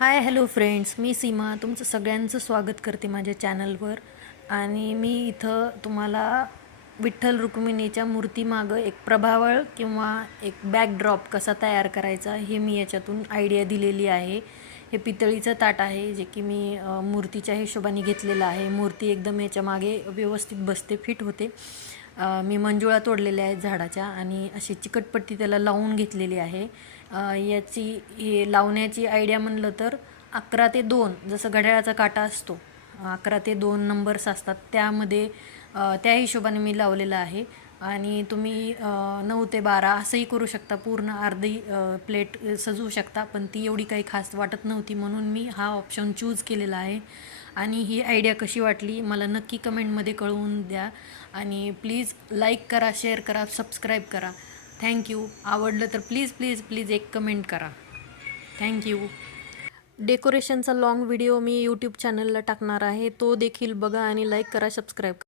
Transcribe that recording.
Hi hello friends, मी सीमा तुमचं सगळ्यांचं स्वागत करते माझ्या चॅनलवर. आणि मी इथं तुम्हाला विठ्ठल रुक्मिणीच्या मूर्तीमागं एक प्रभावळ किंवा एक बॅकड्रॉप कसा तयार करायचा हे मी याच्यातून आयडिया दिलेली आहे. हे पितळीचं ताट आहे जे की मी मूर्तीच्या हिशोबाने घेतलेलं आहे. मूर्ती एकदम याच्या मागे व्यवस्थित बसते, फिट होते. मी मंजुळा तोडलेल्या आहेत झाडाच्या आणि अशी चिकटपट्टी त्याला लावून घेतलेली आहे. याची हे लावण्याची आयडिया म्हणलं तर 11 ते 2 जसं घड्याळाचा काटा असतो, 11 ते 2 नंबर्स असतात त्यामध्ये त्या हिशोबाने मी लावलेलं आहे. आणि तुम्ही 9 ते 12 असंही करू शकता, पूर्ण अर्धी प्लेट सजवू शकता, पण ती एवढी काही खास वाटत नव्हती म्हणून मी हा ऑप्शन चूज केलेला आहे. आणि ही आयडिया कशी वाटली मला नक्की कमेंटमध्ये कळवून द्या. आणि प्लीज लाईक करा, शेअर करा, सबस्क्राईब करा. थँक्यू. आवडलं तर प्लीज प्लीज प्लीज एक कमेंट करा. थँक्यू. डेकोरेशनचा लाँग व्हिडिओ मी यूट्यूब चॅनलला टाकणार आहे, तो देखील बघा आणि लाईक करा, सबस्क्राईब करा.